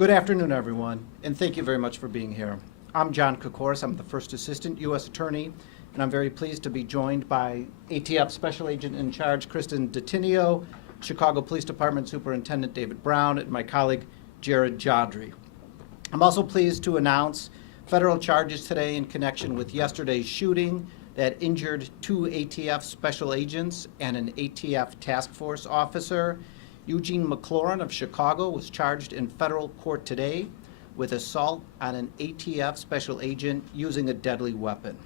Good afternoon, everyone, and thank you very much for being here. I'm John Kokoris. I'm the First Assistant U.S. Attorney, and I'm very pleased to be joined by ATF Special Agent in Charge Kristen Detinio, Chicago Police Department Superintendent David Brown, and my colleague Jared Jodry. I'm also pleased to announce federal charges today in connection with yesterday's shooting that injured 2 ATF special agents and an ATF task force officer. Eugene McLaurin of Chicago was charged in federal court today with assault on an ATF special agent using a deadly weapon.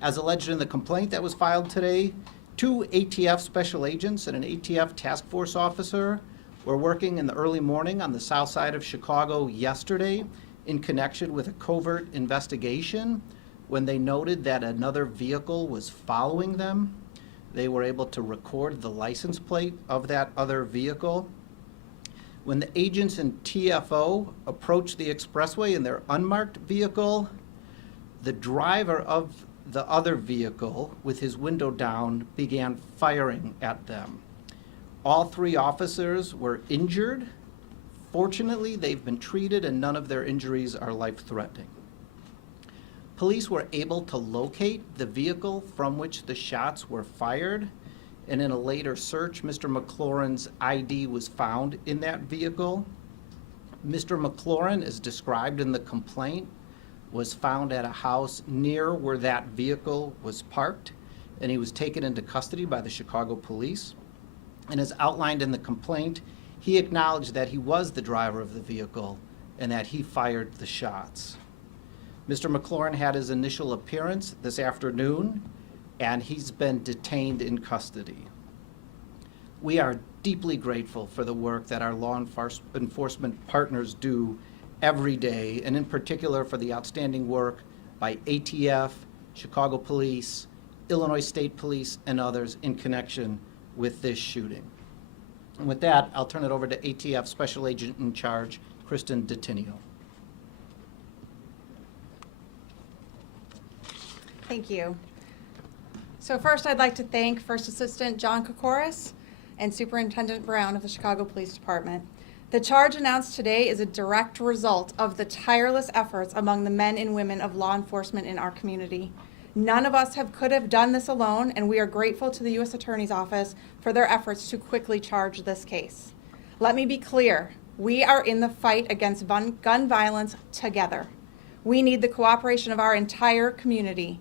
As alleged in the complaint that was filed today, 2 ATF special agents and an ATF task force officer were working in the early morning on the south side of Chicago yesterday in connection with a covert investigation when they noted that another vehicle was following them. They were able to record the license plate of that other vehicle. When the agents in TFO approached the expressway in their unmarked vehicle, the driver of the other vehicle, with his window down, began firing at them. All 3 officers were injured. Fortunately, they've been treated and none of their injuries are life-threatening. Police were able to locate the vehicle from which the shots were fired, and in a later search, Mr. McLaurin's ID was found in that vehicle. Mr. McLaurin, as described in the complaint, was found at a house near where that vehicle was parked, and he was taken into custody by the Chicago police. And as outlined in the complaint, he acknowledged that he was the driver of the vehicle and that he fired the shots. Mr. McLaurin had his initial appearance this afternoon, and he's been detained in custody. We are deeply grateful for the work that our law enforcement partners do every day, and in particular for the outstanding work by ATF, Chicago Police, Illinois State Police, and others in connection with this shooting. And with that, I'll turn it over to ATF Special Agent in Charge, Kristen Detinio. Thank you. So first, I'd like to thank First Assistant John Kokoris and Superintendent Brown of the Chicago Police Department. The charge announced today is a direct result of the tireless efforts among the men and women of law enforcement in our community. None of us could have done this alone, and we are grateful to the U.S. Attorney's Office for their efforts to quickly charge this case. Let me be clear, we are in the fight against gun violence together. We need the cooperation of our entire community.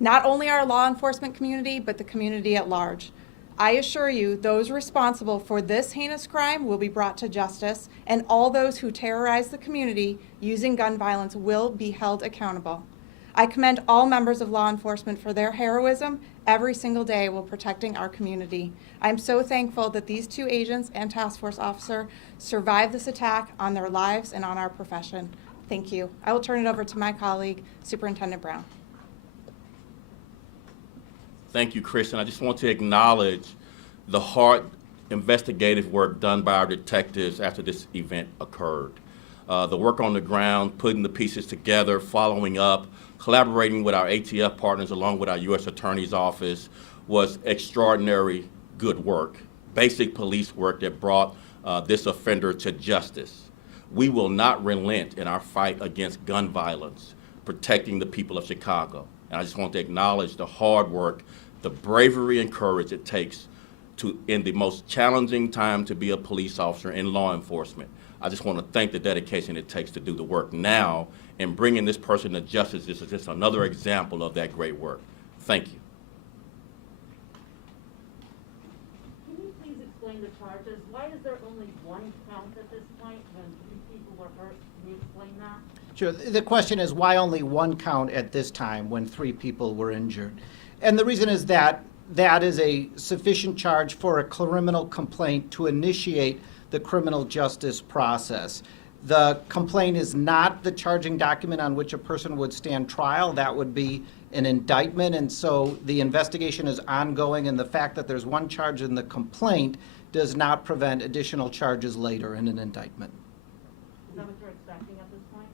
Not only our law enforcement community, but the community at large. I assure you, those responsible for this heinous crime will be brought to justice, and all those who terrorize the community using gun violence will be held accountable. I commend all members of law enforcement for their heroism every single day while protecting our community. I'm so thankful that these 2 agents and task force officer survived this attack on their lives and on our profession. Thank you. I will turn it over to my colleague, Superintendent Brown. Thank you, Kristen. I just want to acknowledge the hard investigative work done by our detectives after this event occurred. The work on the ground, putting the pieces together, following up, collaborating with our ATF partners along with our U.S. Attorney's Office was extraordinary good work, basic police work that brought this offender to justice. We will not relent in our fight against gun violence, protecting the people of Chicago. And I just want to acknowledge the hard work, the bravery and courage it takes to, in the most challenging time to be a police officer in law enforcement. I just want to thank the dedication it takes to do the work now, and bringing this person to justice is just another example of that great work. Thank you. Can you please explain the charges? Why is there only 1 count at this point when 3 people were hurt? Can you explain that? Sure. The question is why only 1 count at this time when 3 people were injured? And the reason is that that is a sufficient charge for a criminal complaint to initiate the criminal justice process. The complaint is not the charging document on which a person would stand trial. That would be an indictment, and so the investigation is ongoing, and the fact that there's 1 charge in the complaint does not prevent additional charges later in an indictment. Is that what you're expecting at this point?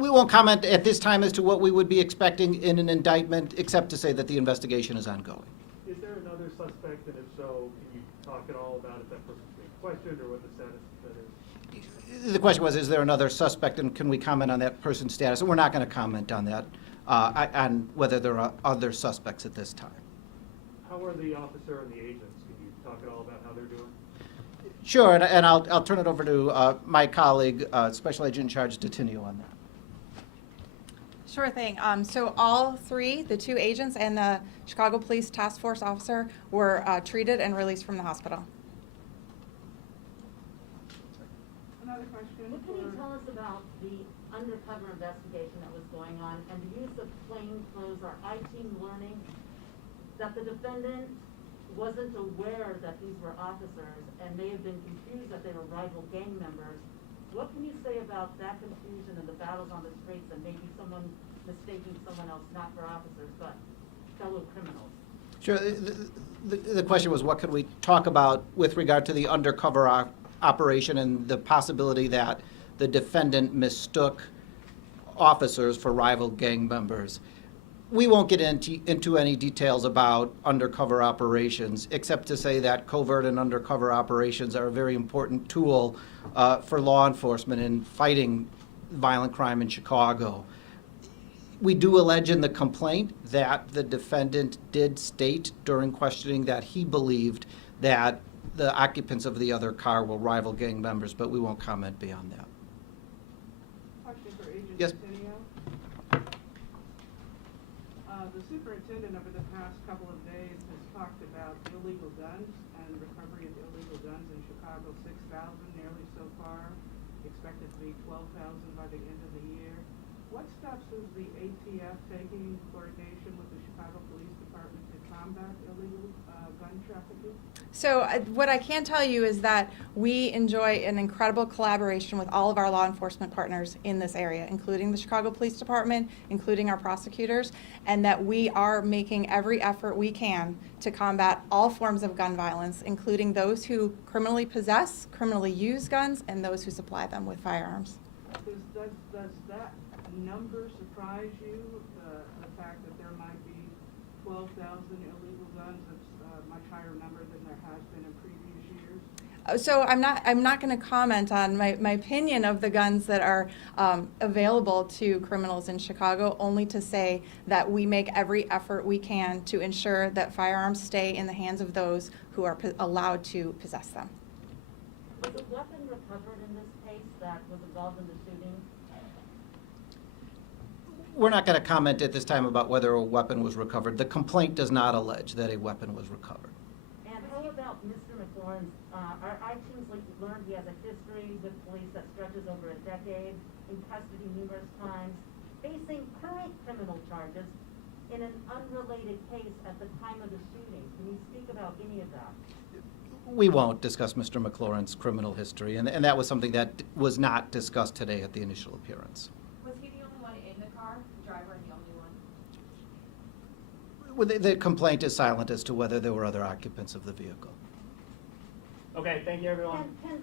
We won't comment at this time as to what we would be expecting in an indictment, except to say that the investigation is ongoing. Is there another suspect, and if so, can you talk at all about if that person's being questioned or what the status of that is? The question was, is there another suspect, and can we comment on that person's status? And we're not going to comment on that, on whether there are other suspects at this time. How are the officer and the agents? Can you talk at all about how they're doing? Sure, and I'll turn it over to my colleague, Special Agent in Charge Detinio on that. Sure thing. So all three, the two agents and the Chicago Police Task Force officer, were treated and released from the hospital. Another question. What can you tell us about the undercover investigation that was going on and the use of plain clothes? Are I-team learning that the defendant wasn't aware that these were officers and may have been confused that they were rival gang members? What can you say about that confusion and the battles on the streets and maybe someone mistaking someone else not for officers but fellow criminals? Sure. The question was, what could we talk about with regard to the undercover operation and the possibility that the defendant mistook officers for rival gang members? We won't get into any details about undercover operations, except to say that covert and undercover operations are a very important tool for law enforcement in fighting violent crime in Chicago. We do allege in the complaint that the defendant did state during questioning that he believed that the occupants of the other car were rival gang members, but we won't comment beyond that. Question for Agent Yes. Detinio. The superintendent over the past couple of days has talked about illegal guns and recovery of illegal guns in Chicago, 6,000 nearly so far, expected to be 12,000 by the end of the year. What steps is the ATF taking in coordination with the Chicago Police Department to combat illegal gun trafficking? So what I can tell you is that we enjoy an incredible collaboration with all of our law enforcement partners in this area, including the Chicago Police Department, including our prosecutors, and that we are making every effort we can to combat all forms of gun violence, including those who criminally possess, criminally use guns, and those who supply them with firearms. Does that number surprise you, the fact that there might be 12,000 illegal guns? That's a much higher number than there has been in previous years. So I'm not going to comment on my opinion of the guns that are available to criminals in Chicago, only to say that we make every effort we can to ensure that firearms stay in the hands of those who are allowed to possess them. Was a weapon recovered in this case that was involved in the shooting? We're not going to comment at this time about whether a weapon was recovered. The complaint does not allege that a weapon was recovered. And how about Mr. McLaurin's, our I-teams learned he has a history with police that stretches over a decade, in custody numerous times, facing current criminal charges in an unrelated case at the time of the shooting. Can you speak about any of that? We won't discuss Mr. McLaurin's criminal history, and that was something that was not discussed today at the initial appearance. Was he the only one in the car, the driver and the only one? Well, the complaint is silent as to whether there were other occupants of the vehicle. Okay, thank you, everyone. Can